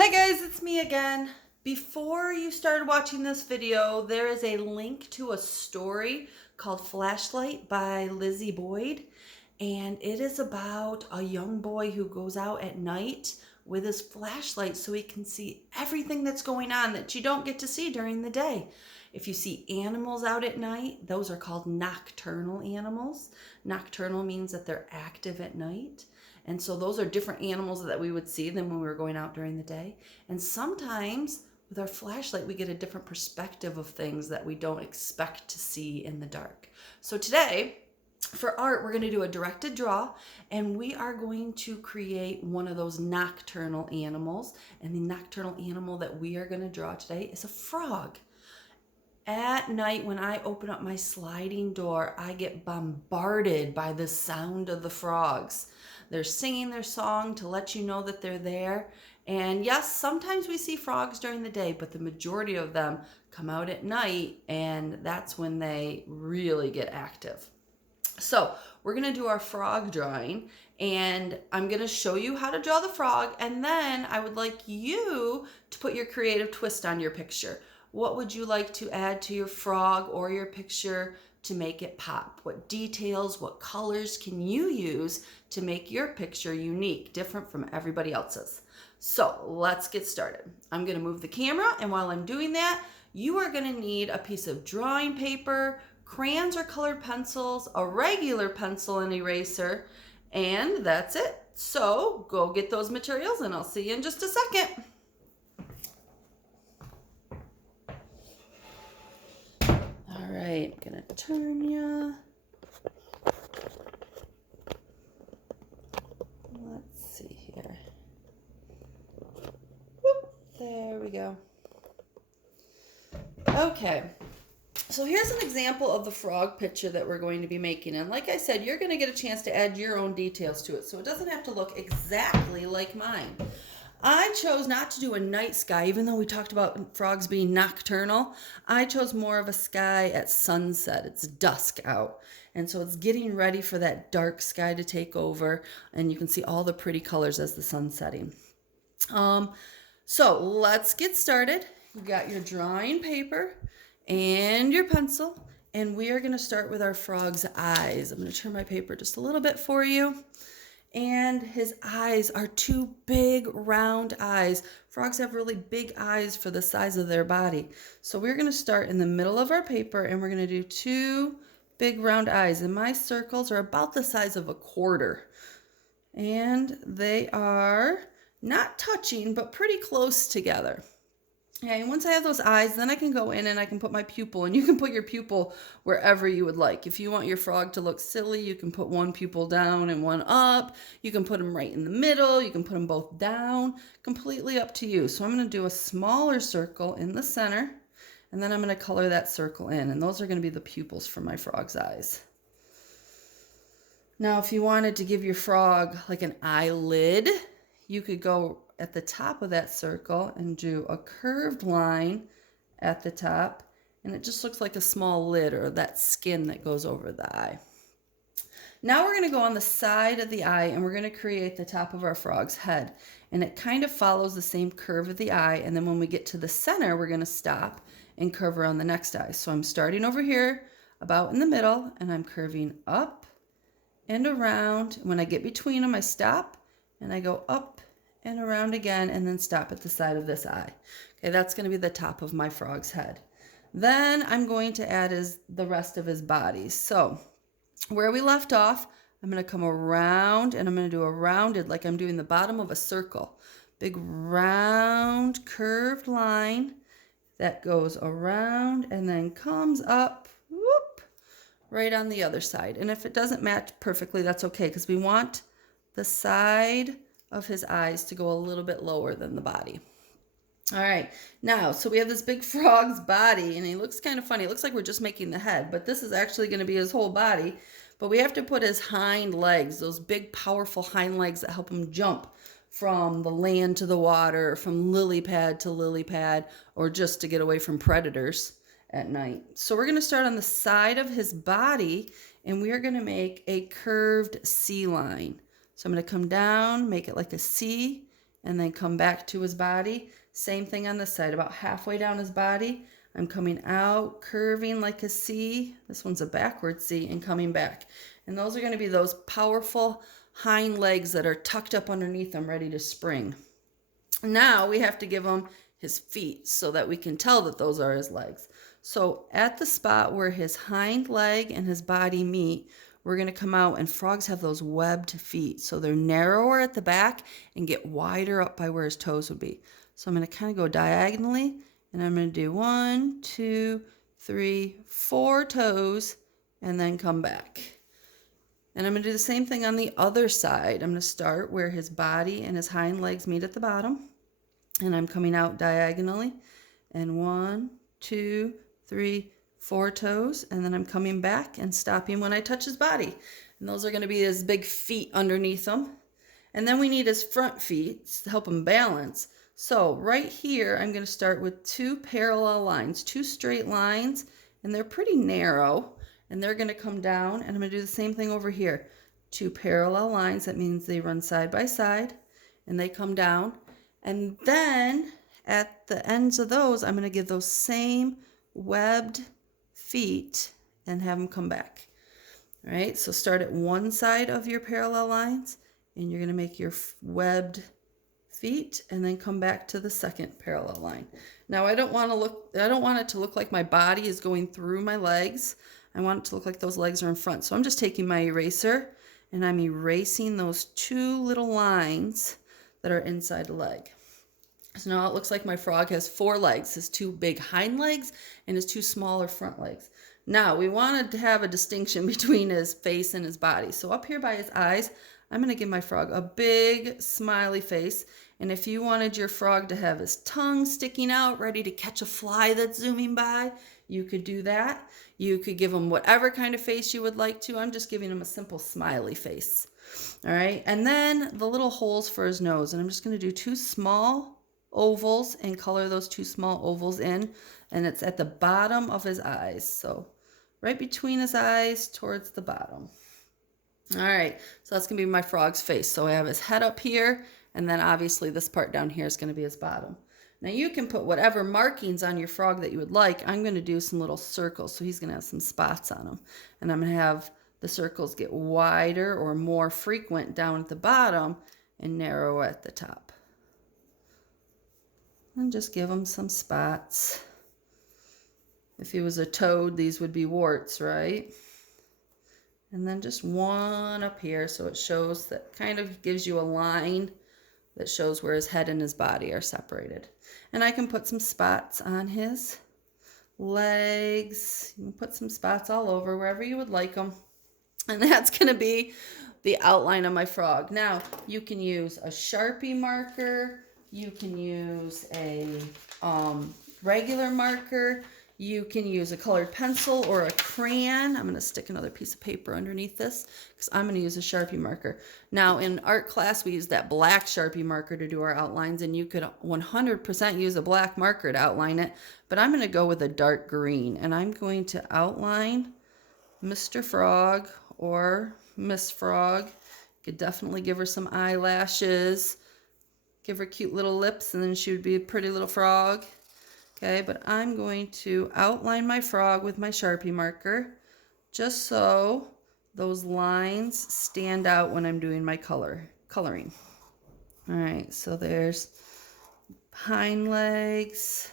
Hi guys, it's me again. Before you started watching this video, there is a link to a story called Flashlight by Lizzie Boyd. And it is about a young boy who goes out at night with his flashlight so he can see everything that's going on that you don't get to see during the day. If you see animals out at night, those are called nocturnal animals. Nocturnal means that they're active at night. And so those are different animals that we would see than when we were going out during the day. And sometimes with our flashlight, we get a different perspective of things that we don't expect to see in the dark. So today, for art, we're going to do a directed draw, and we are going to create one of those nocturnal animals. And the nocturnal animal that we are going to draw today is a frog. At night, when I open up my sliding door, I get bombarded by the sound of the frogs. They're singing their song to let you know that they're there. And yes, sometimes we see frogs during the day, but the majority of them come out at night, and that's when they really get active. So we're going to do our frog drawing, and I'm going to show you how to draw the frog, and then I would like you to put your creative twist on your picture. What would you like to add to your frog or your picture to make it pop? What details, what colors can you use to make your picture unique, different from everybody else's? So let's get started. I'm going to move the camera, and while I'm doing that, you are going to need a piece of drawing paper, crayons or colored pencils, a regular pencil and eraser, and that's it. So go get those materials, and I'll see you in just a second. All right, I'm gonna turn ya. Let's see here. Whoop, there we go. Okay, so here's an example of the frog picture that we're going to be making. And like I said, you're going to get a chance to add your own details to it, so it doesn't have to look exactly like mine. I chose not to do a night sky, even though we talked about frogs being nocturnal. I chose more of a sky at sunset. It's dusk out. And so it's getting ready for that dark sky to take over. And you can see all the pretty colors as the sun's setting. So let's get started. You got your drawing paper and your pencil. And we are going to start with our frog's eyes. I'm going to turn my paper just a little bit for you. And his eyes are two big round eyes. Frogs have really big eyes for the size of their body. So we're going to start in the middle of our paper, and we're going to do two big round eyes. And my circles are about the size of a quarter. And they are not touching, but pretty close together. Okay, and once I have those eyes, then I can go in and I can put my pupil, and you can put your pupil wherever you would like. If you want your frog to look silly, you can put one pupil down and one up. You can put them right in the middle. You can put them both down. Completely up to you. So I'm going to do a smaller circle in the center, and then I'm going to color that circle in, and those are going to be the pupils for my frog's eyes. Now, if you wanted to give your frog like an eyelid, you could go at the top of that circle and do a curved line at the top, and it just looks like a small lid or that skin that goes over the eye. Now we're going to go on the side of the eye, and we're going to create the top of our frog's head, and it kind of follows the same curve of the eye, and then when we get to the center, we're going to stop and curve around the next eye. So I'm starting over here about in the middle, and I'm curving up and around. When I get between them, I stop and I go up and around again, and then stop at the side of this eye. Okay, that's going to be the top of my frog's head. Then I'm going to add the rest of his body. So where we left off, I'm going to come around, and I'm going to do a rounded, like I'm doing the bottom of a circle. Big round curved line that goes around and then comes up, whoop, right on the other side. And if it doesn't match perfectly, that's okay, because we want the side of his eyes to go a little bit lower than the body. All right, now, so we have this big frog's body, and he looks kind of funny. It looks like we're just making the head, but this is actually going to be his whole body. But we have to put his hind legs, those big, powerful hind legs that help him jump from the land to the water, from lily pad to lily pad, or just to get away from predators at night. So we're going to start on the side of his body, and we are going to make a curved C line. So I'm going to come down, make it like a C, and then come back to his body. Same thing on this side, about halfway down his body. I'm coming out, curving like a C. This one's a backward C, and coming back. And those are going to be those powerful hind legs that are tucked up underneath him, ready to spring. Now we have to give him his feet so that we can tell that those are his legs. So at the spot where his hind leg and his body meet, we're going to come out, and frogs have those webbed feet. So they're narrower at the back and get wider up by where his toes would be. So I'm going to kind of go diagonally, and I'm going to do 1, 2, 3, 4 toes, and then come back. And I'm going to do the same thing on the other side. I'm going to start where his body and his hind legs meet at the bottom. And I'm coming out diagonally. And 1, 2, 3, 4 toes. And then I'm coming back and stopping when I touch his body. And those are going to be his big feet underneath him. And then we need his front feet to help him balance. So right here, I'm going to start with 2 parallel lines, 2 straight lines. And they're pretty narrow. And they're going to come down, and I'm going to do the same thing over here. 2 parallel lines, that means they run side by side, and they come down. And then at the ends of those, I'm going to give those same webbed feet and have them come back. All right, so start at one side of your parallel lines, and you're going to make your webbed feet, and then come back to the second parallel line. Now I don't want it to look like my body is going through my legs. I want it to look like those legs are in front. So I'm just taking my eraser and I'm erasing those 2 little lines that are inside the leg. So now it looks like my frog has 4 legs, his 2 big hind legs and his 2 smaller front legs. Now we wanted to have a distinction between his face and his body. So up here by his eyes, I'm going to give my frog a big smiley face. And if you wanted your frog to have his tongue sticking out, ready to catch a fly that's zooming by, you could do that. You could give him whatever kind of face you would like to. I'm just giving him a simple smiley face. All right. And then the little holes for his nose. And I'm just going to do 2 small ovals and color those 2 small ovals in. And it's at the bottom of his eyes. So right between his eyes towards the bottom. All right. So that's going to be my frog's face. So I have his head up here. And then obviously this part down here is going to be his bottom. Now you can put whatever markings on your frog that you would like. I'm going to do some little circles. So he's going to have some spots on him. And I'm going to have the circles get wider or more frequent down at the bottom and narrow at the top. And just give him some spots. If he was a toad, these would be warts, right? And then just one up here so it shows that, kind of gives you a line that shows where his head and his body are separated. And I can put some spots on his legs. You can put some spots all over, wherever you would like them. And that's going to be the outline of my frog. Now, you can use a Sharpie marker. You can use a regular marker. You can use a colored pencil or a crayon. I'm going to stick another piece of paper underneath this because I'm going to use a Sharpie marker. Now, in art class, we use that black Sharpie marker to do our outlines, and you could 100% use a black marker to outline it, but I'm going to go with a dark green, and I'm going to outline Mr. Frog or Miss Frog. You could definitely give her some eyelashes, give her cute little lips, and then she would be a pretty little frog. Okay, but I'm going to outline my frog with my Sharpie marker just so those lines stand out when I'm doing my coloring. All right, so there's hind legs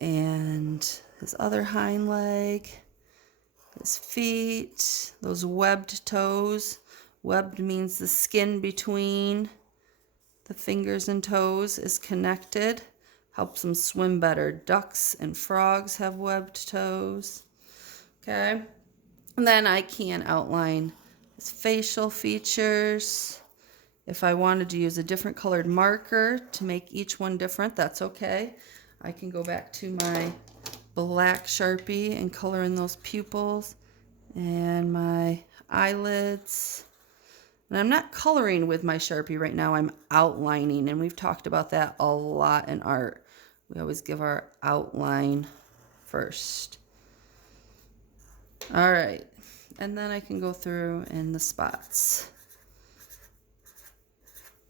and his other hind leg, his feet, those webbed toes. Webbed means the skin between the fingers and toes is connected. Helps them swim better. Ducks and frogs have webbed toes. Okay. And then I can outline his facial features. If I wanted to use a different colored marker to make each one different, that's okay. I can go back to my black Sharpie and color in those pupils and my eyelids. And I'm not coloring with my Sharpie right now. I'm outlining, and we've talked about that a lot in art. We always give our outline first. All right, and then I can go through in the spots.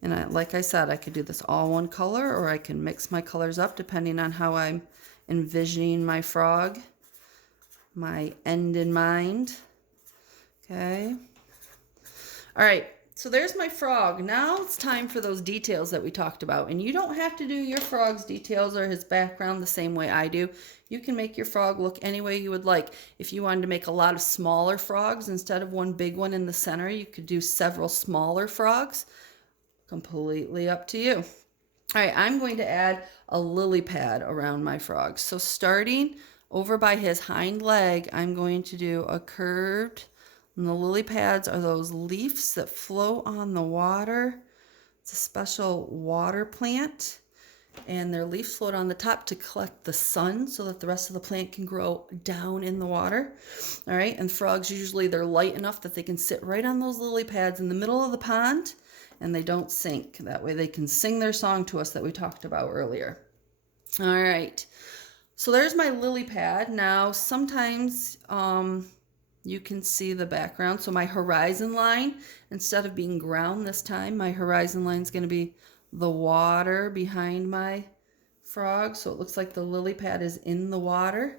And like I said, I could do this all one color, or I can mix my colors up depending on how I'm envisioning my frog, my end in mind. Okay. All right. So there's my frog. Now it's time for those details that we talked about. And you don't have to do your frog's details or his background the same way I do. You can make your frog look any way you would like. If you wanted to make a lot of smaller frogs instead of one big one in the center, you could do several smaller frogs. Completely up to you. All right, I'm going to add a lily pad around my frog. So starting over by his hind leg, I'm going to do a curved. And the lily pads are those leaves that float on the water. It's a special water plant, and their leaves float on the top to collect the sun so that the rest of the plant can grow down in the water. All right, and frogs usually they're light enough that they can sit right on those lily pads in the middle of the pond, and they don't sink. That way they can sing their song to us that we talked about earlier. All right, so there's my lily pad. Now sometimes you can see the background. So my horizon line, instead of being ground this time, my horizon line is going to be the water behind my frog. So it looks like the lily pad is in the water.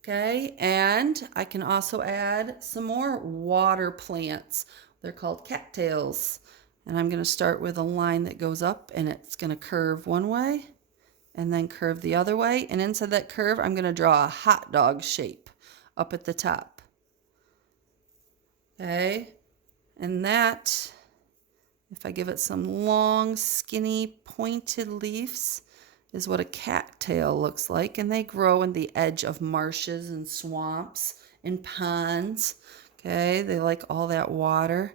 Okay, and I can also add some more water plants. They're called cattails. And I'm going to start with a line that goes up, and it's going to curve one way and then curve the other way. And inside that curve, I'm going to draw a hot dog shape up at the top. Okay, and that, if I give it some long, skinny, pointed leaves, is what a cattail looks like. And they grow in the edge of marshes and swamps and ponds. Okay, they like all that water.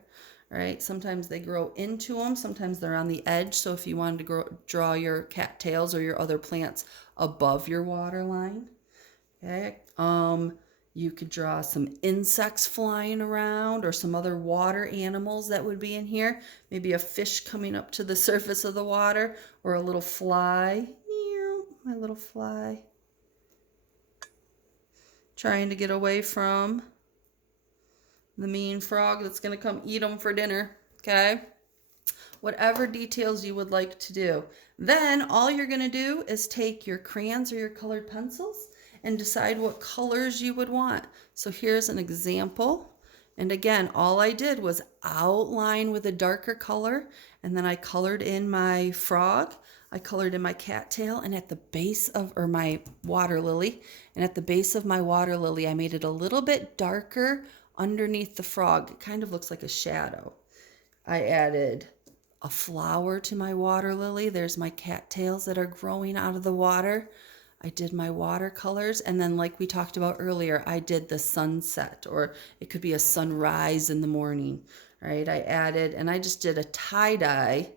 All right, sometimes they grow into them, sometimes they're on the edge. So if you wanted to draw your cattails or your other plants above your water line, okay, you could draw some insects flying around or some other water animals that would be in here. Maybe a fish coming up to the surface of the water, or a little fly. My little fly. Trying to get away from the mean frog that's going to come eat them for dinner. Okay? Whatever details you would like to do. Then all you're going to do is take your crayons or your colored pencils and decide what colors you would want. So here's an example. And again, all I did was outline with a darker color, and then I colored in my frog, I colored in my cattail, and at the base of, or my water lily, and at the base of my water lily, I made it a little bit darker underneath the frog. It kind of looks like a shadow. I added a flower to my water lily. There's my cattails that are growing out of the water. I did my watercolors, and then like we talked about earlier, I did the sunset, or it could be a sunrise in the morning, right? I added, and I just did a tie-dye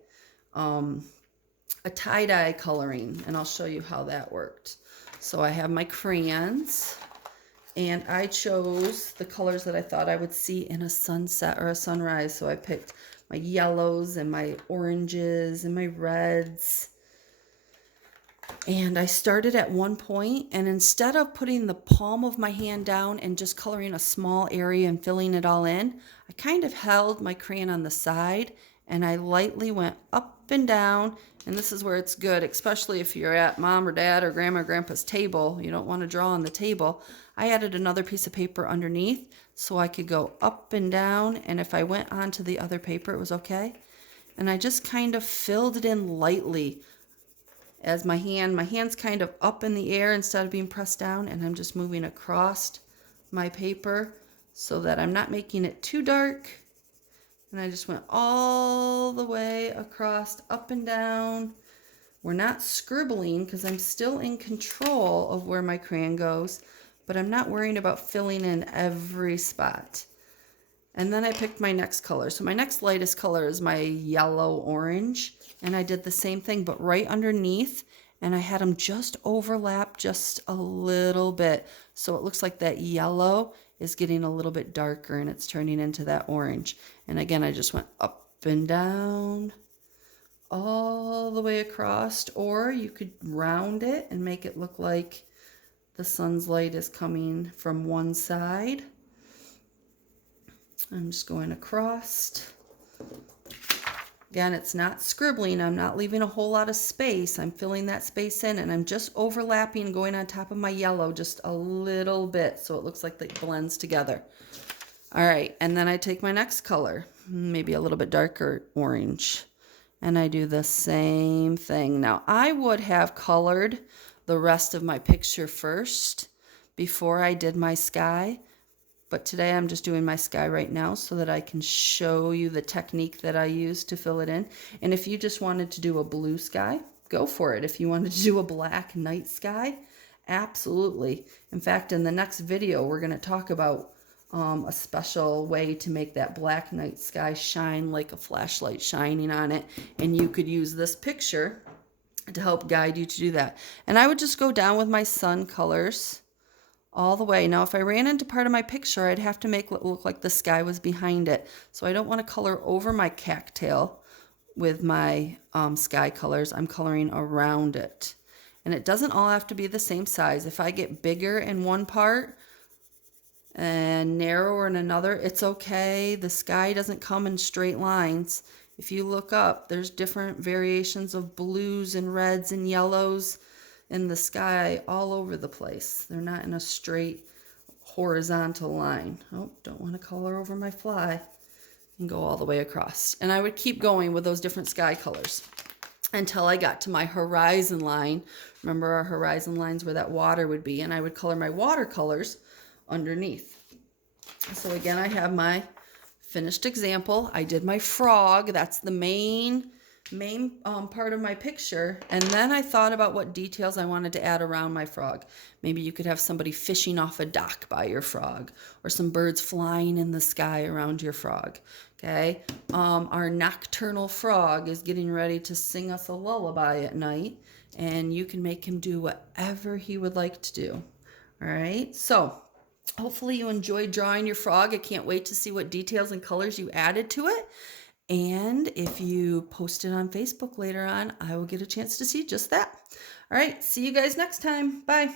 coloring, and I'll show you how that worked. So I have my crayons, and I chose the colors that I thought I would see in a sunset or a sunrise. So I picked my yellows and my oranges and my reds. And I started at one point, and instead of putting the palm of my hand down and just coloring a small area and filling it all in, I kind of held my crayon on the side and I lightly went up and down. And this is where it's good, especially if you're at mom or dad or grandma or grandpa's table. You don't want to draw on the table. I added another piece of paper underneath so I could go up and down. And if I went onto the other paper, it was okay. And I just kind of filled it in lightly. As my hand's kind of up in the air instead of being pressed down, and I'm just moving across my paper so that I'm not making it too dark. And I just went all the way across, up and down. We're not scribbling because I'm still in control of where my crayon goes, but I'm not worrying about filling in every spot. And then I picked my next color. So my next lightest color is my yellow orange. And I did the same thing, but right underneath, and I had them just overlap just a little bit. So it looks like that yellow is getting a little bit darker and it's turning into that orange. And again, I just went up and down all the way across, or you could round it and make it look like the sun's light is coming from one side. I'm just going across. Again, it's not scribbling. I'm not leaving a whole lot of space. I'm filling that space in, and I'm just overlapping, going on top of my yellow just a little bit so it looks like it blends together. All right, and then I take my next color, maybe a little bit darker orange, and I do the same thing. Now, I would have colored the rest of my picture first before I did my sky, but today I'm just doing my sky right now so that I can show you the technique that I use to fill it in. And if you just wanted to do a blue sky, go for it. If you wanted to do a black night sky, absolutely. In fact, in the next video, we're going to talk about a special way to make that black night sky shine like a flashlight shining on it. And you could use this picture to help guide you to do that. And I would just go down with my sun colors all the way. Now, if I ran into part of my picture, I'd have to make it look like the sky was behind it. So I don't want to color over my cattail with my sky colors. I'm coloring around it. And it doesn't all have to be the same size. If I get bigger in one part and narrower in another, it's okay. The sky doesn't come in straight lines. If you look up, there's different variations of blues and reds and yellows in the sky all over the place. They're not in a straight horizontal line. Oh, don't want to color over my fly. And go all the way across. And I would keep going with those different sky colors until I got to my horizon line. Remember our horizon lines where that water would be, and I would color my watercolors underneath. So again, I have my finished example. I did my frog. That's the main part of my picture. And then I thought about what details I wanted to add around my frog. Maybe you could have somebody fishing off a dock by your frog, or some birds flying in the sky around your frog. Okay. Our nocturnal frog is getting ready to sing us a lullaby at night, and you can make him do whatever he would like to do. All right. So hopefully you enjoyed drawing your frog. I can't wait to see what details and colors you added to it. And if you post it on Facebook later on, I will get a chance to see just that. All right, see you guys next time. Bye.